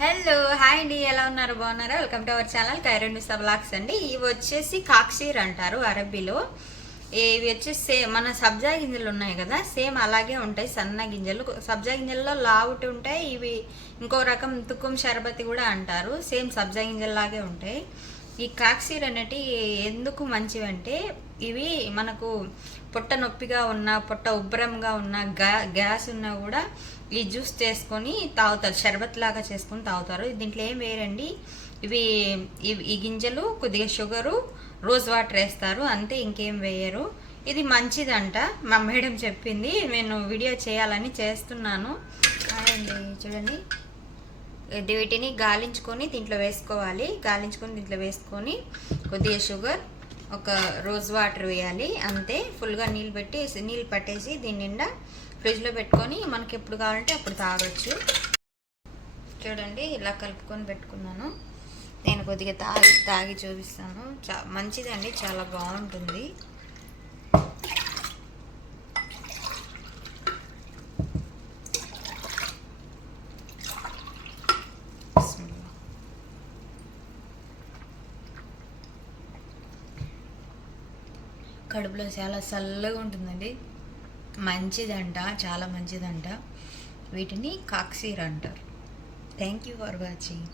Hello hi అండి. ఎలా ఉన్నారు? బాగున్నారా? వెల్కమ్ టు అవర్ ఛానల్ కైరన్ బ్లాగ్స్ అండి. ఇవి వచ్చేసి కాక్షీర్ అంటారు అరబీలో ఇవి వచ్చేసి సేమ్ మన సబ్జా గింజలు ఉన్నాయి కదా సేమ్ అలాగే ఉంటాయి సన్న గింజలు. సబ్జా గింజల్లో లావుటి ఉంటాయి ఇవి ఇంకో రకం తుక్కుం షర్బతి కూడా అంటారు. సేమ్ సబ్జా గింజల్లాగే ఉంటాయి. ఈ కాక్సీర్ అనేటి ఎందుకు మంచివంటే ఇవి మనకు పొట్ట నొప్పిగా ఉన్న పొట్ట ఉబ్బరంగా ఉన్న గ్యా గ్యాస్ ఉన్నా కూడా ఈ జ్యూస్ చేసుకొని తాగుతారు షర్బత్ లాగా చేసుకొని తాగుతారు. దీంట్లో ఏం వేయరండి ఇవి ఈ గింజలు కొద్దిగా షుగరు రోజ్ వాటర్ వేస్తారు అంతే ఇంకేం వేయరు. ఇది మంచిదంట. మా మేడం చెప్పింది నేను వీడియో చేయాలని చేస్తున్నాను. అండి చూడండి. వీటిని గాలించుకొని దీంట్లో వేసుకోవాలి. గాలించుకొని దీంట్లో వేసుకొని కొద్దిగా షుగర్ ఒక రోజ్ వాటర్ వేయాలి అంతే. ఫుల్గా నీళ్ళు పెట్టి నీళ్ళు పట్టేసి దీని నిండా ఫ్రిడ్జ్లో పెట్టుకొని మనకి ఎప్పుడు కావాలంటే అప్పుడు తాగొచ్చు. చూడండి ఇలా కలుపుకొని పెట్టుకున్నాను. నేను కొద్దిగా తాగి తాగి చూపిస్తాను. చా మంచిదండి చాలా బాగుంటుంది. కడుపులో చాలా చల్లగా ఉంటుందండి. మంచిదంట చాలా మంచిదంట. వీటిని కాక్సీర్ అంటారు. Thank you for watching